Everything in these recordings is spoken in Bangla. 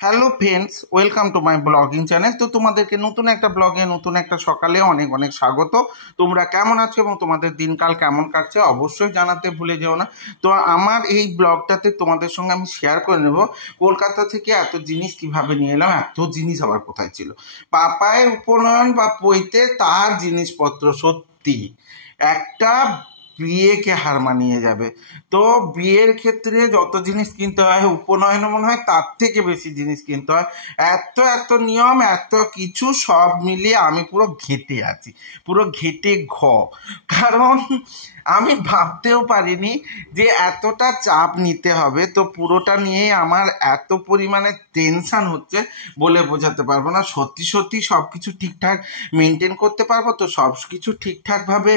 Hello friends, welcome to my blogging channel. তো তোমাদেরকে নতুন একটা ব্লগে নতুন একটা সকালে অনেক অনেক স্বাগত। তোমরা কেমন আছো এবং তোমাদের দিনকাল কেমন কাটছে অবশ্যই জানাতে ভুলে যেও না। তো আমার এই ব্লগটাতে তোমাদের সঙ্গে আমি শেয়ার করে নেব কলকাতা থেকে এত জিনিস কিভাবে নিয়ে এলাম, এত জিনিস আবার কোথায় ছিল। পাপায় উপনয়ন বা পৈতে তার জিনিসপত্র সত্যি একটা বিয়েকে হার মানিয়ে যাবে। তো বিয়ের ক্ষেত্রে যত জিনিস কিনতে হয় উপনয়নে মনে হয় তার থেকে বেশি জিনিস কিনতে হয়। এত এত নিয়ম, এত কিছু সব মিলিয়ে আমি পুরো ঘেঁটে আছি, পুরো ঘেঁটে কারণ আমি ভাবতেও পারিনি যে এতটা চাপ নিতে হবে। তো পুরোটা নিয়ে আমার এত পরিমাণে টেনশন হচ্ছে বলে বোঝাতে পারবো না। সত্যি সত্যি সব কিছু ঠিকঠাক মেনটেন করতে পারবো তো, সব কিছু ঠিকঠাকভাবে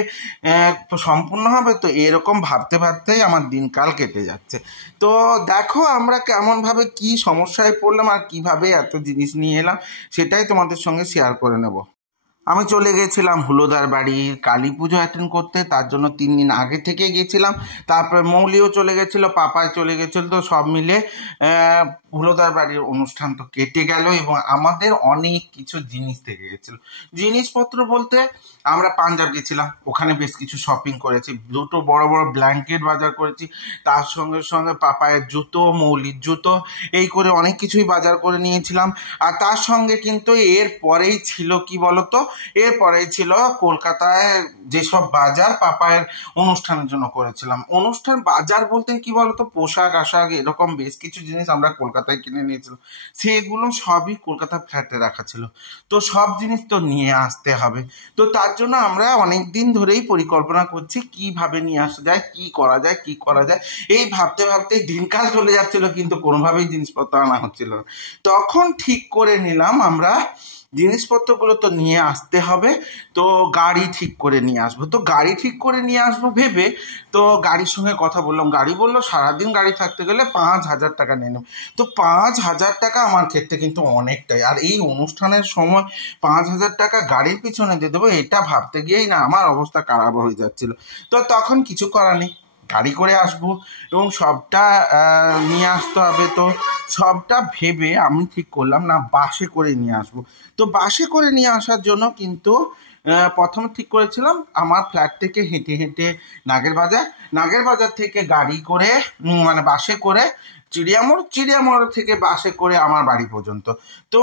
সম্পূর্ণ হবে তো, এরকম ভাবতে ভাবতেই আমার দিনকাল কেটে যাচ্ছে। তো দেখো আমরা কেমনভাবে কি সমস্যায় পড়লাম আর কিভাবে এত জিনিস নিয়ে এলাম সেটাই তোমাদের সঙ্গে শেয়ার করে নেব। আমি চলে গেছিলাম হুলোদার বাড়ির কালী পুজো অ্যাটেন্ড করতে, তার জন্য 3 দিন আগে থেকে গেছিলাম। তারপরে মৌলিও চলে গেছিলো, পাপায় চলে গেছিলো। তো সব মিলে হুলোদার বাড়ির অনুষ্ঠান তো কেটে গেল এবং আমাদের অনেক কিছু জিনিস থেকে গেছিলো। জিনিসপত্র বলতে আমরা পাঞ্জাব গেছিলাম, ওখানে বেশ কিছু শপিং করেছি, 2টো বড় বড় ব্ল্যাঙ্কেট বাজার করেছি, তার সঙ্গে সঙ্গে পাপায়ের জুতো, মৌলির জুতো, এই করে অনেক কিছুই বাজার করে নিয়েছিলাম। আর তার সঙ্গে কিন্তু এর পরেই ছিল কি বলতো, এরপরেই ছিল কলকাতায় যেসব বাজার পাপায়ের অনুষ্ঠানের জন্য করেছিলাম। অনুষ্ঠান বাজার বলতে কি বলতো, পোশাক আশাক এরকম বেশ কিছু জিনিস আমরা কলকাতায় কিনে নিয়েছিলাম, সেগুলো সবই কলকাতা ফ্ল্যাটে রাখা ছিল। তো সব জিনিস তো নিয়ে আসতে হবে। তো তার জন্য আমরা অনেক দিন ধরেই পরিকল্পনা করছি কিভাবে নিয়ে আসা যায়, কি করা যায় কি করা যায়, এই ভাবতে ভাবতে দিনকাল চলে যাচ্ছিল, কিন্তু কোনোভাবেই জিনিসপত্র আনা হচ্ছিল না। তখন ঠিক করে নিলাম আমরা জিনিসপত্রগুলো তো নিয়ে আসতে হবে, তো গাড়ি ঠিক করে নিয়ে আসবো। তো গাড়ি ঠিক করে নিয়ে আসবো ভেবে তো গাড়ির সঙ্গে কথা বললাম, গাড়ি বললো সারাদিন গাড়ি থাকতে গেলে 5,000 টাকা নিয়ে নেব। তো 5,000 টাকা আমার ক্ষেত্রে কিন্তু অনেকটাই, আর এই অনুষ্ঠানের সময় 5,000 টাকা গাড়ির পিছনে দিয়ে দেবো, এটা ভাবতে গিয়েই না আমার অবস্থা খারাপ হয়ে যাচ্ছিল। তো তখন কিছু করার নেই, গাড়ি করে আসবো এবং সবটা নিয়ে আসতে হবে। তো সবটা ভেবে আমি ঠিক করলাম না বাসে করে নিয়ে আসবো। তো বাসে করে নিয়ে আসার জন্য কিন্তু প্রথমে ঠিক করেছিলাম আমার ফ্ল্যাট থেকে হেঁটে হেঁটে নাগের বাজার থেকে গাড়ি করে মানে বাসে করে চিড়িয়ামোড় থেকে বাসে করে আমার বাড়ি পর্যন্ত। তো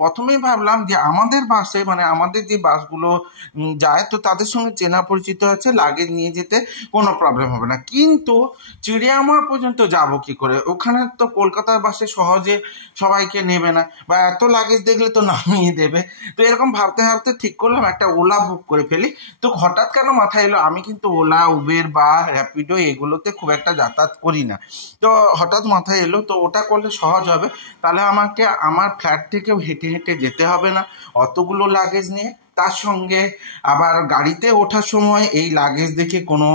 প্রথমেই ভাবলাম যে আমাদের বাসে মানে আমাদের যে বাসগুলো যায় তো তাদের সঙ্গে চেনা পরিচিত আছে, লাগেজ নিয়ে যেতে কোনো প্রবলেম হবে না। কিন্তু চিড়িয়ামোড় পর্যন্ত যাব কি করে, ওখানে তো কলকাতার বাসে সহজে সবাইকে নেবে না, বা এত লাগেজ দেখলে তো নামিয়ে দেবে। তো এরকম ভাবতে ভাবতে ঠিক করলাম একটা ওলা বুক করে ফেলি। তো হঠাৎ কেন মাথায় এলো, আমি কিন্তু ওলা, উবের বা র্যাপিডো এগুলোতে খুব একটা যাতায়াত করি না। তো হঠাৎ মাথায় এলো তো ওটা করলে সহজ হবে, তাহলে আমাকে আমার ফ্ল্যাট থেকেও হেঁটে হেঁটে যেতে হবে না অতগুলো লাগেজ নিয়ে। তার সঙ্গে আবার গাড়িতে ওঠার সময় এই লাগেজ দেখে কোনো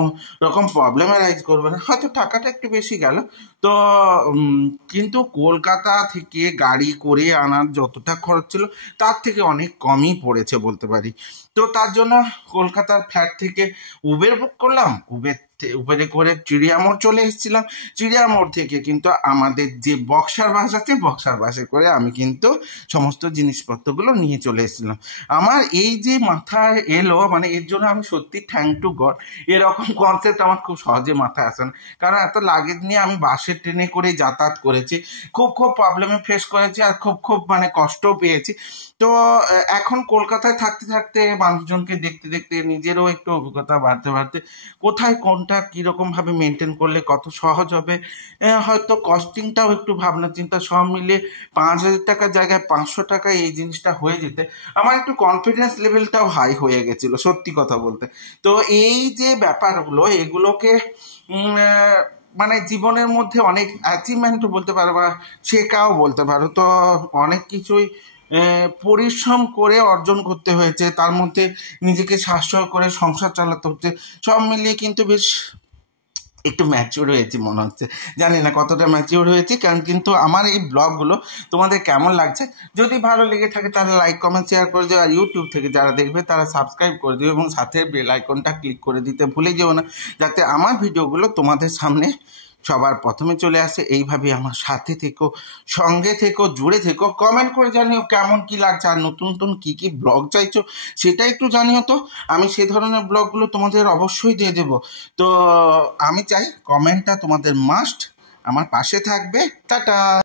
রকম প্রবলেম অ্যারাইজ করবে না। হয়তো টাকাটা একটু বেশি গেল, তো কিন্তু কলকাতা থেকে গাড়ি করে আনার যতটা খরচ ছিল তার থেকে অনেক কমই পড়েছে বলতে পারি। তো তার জন্য কলকাতার ফ্ল্যাট থেকে উবের বুক করলাম, উবেরে করে চিড়িয়ামোড় চলে এসেছিলাম। চিড়িয়ামোড় থেকে কিন্তু আমাদের যে বক্সার বাস আছে, বক্সার বাসে করে আমি কিন্তু সমস্ত জিনিসপত্রগুলো নিয়ে চলে এসেছিলাম। আমার এই যে মাথায় এলো, মানে এর জন্য আমি সত্যি থ্যাংক টু গড। এরকম কনসেপ্ট আমার খুব সহজে মাথায় আসে না, কারণ এত লাগেজ নিয়ে আমি বাসে ট্রেনে করে যাতায়াত করেছি, খুব প্রবলেমে ফেস করেছি আর খুব মানে কষ্টও পেয়েছি। তো এখন কলকাতায় থাকতে থাকতে মানুষজনকে দেখতে দেখতে নিজেরও একটু অভিজ্ঞতা বাড়তে বাড়তে কোথায় কোনটা কীরকমভাবে মেনটেন করলে কত সহজ হবে, হয়তো কস্টিংটাও একটু ভাবনা চিন্তা সব মিলে 5,000 টাকার জায়গায় 500 টাকায় এই জিনিসটা হয়ে যেতে আমার একটু কনফিডেন্স লেভেলটাও হাই হয়ে গেছিলো সত্যি কথা বলতে। তো এই যে ব্যাপারগুলো এগুলোকে মানে জীবনের মধ্যে অনেক অ্যাচিভমেন্টও বলতে পারো বা শেখাও বলতে পারো। তো অনেক কিছুই পরিশ্রম করে অর্জন করতে হয়েছে, তার মধ্যে নিজেকে সাশ্রয় করে সংসার চালাতে হচ্ছে, সব মিলিয়ে কিন্তু বেশ একটু ম্যাচিওর হয়েছি মনে হচ্ছে। জানি না কতটা ম্যাচিওর হয়েছি, কারণ কিন্তু আমার এই ব্লগগুলো তোমাদের কেমন লাগছে, যদি ভালো লেগে থাকে তাহলে লাইক কমেন্ট শেয়ার করে দিও। আর ইউটিউব থেকে যারা দেখবে তারা সাবস্ক্রাইব করে দিও এবং সাথে বেল আইকনটা ক্লিক করে দিতে ভুলে যেও না, যাতে আমার ভিডিওগুলো তোমাদের সামনে সবার প্রথমে চলে আসে। এইভাবে আমার সাথে থেকো, সঙ্গে থেকো, জুড়ে থেকো। কমেন্ট করে জানিও কেমন কি লাগছে, আর নতুন নতুন কী কী ব্লগ চাইছো সেটা একটু জানিও। তো আমি সে ধরনের ব্লগগুলো তোমাদের অবশ্যই দিয়ে দেবো। তো আমি চাই কমেন্টটা তোমাদের মাস্ট, আমার পাশে থাকবে। টাটা।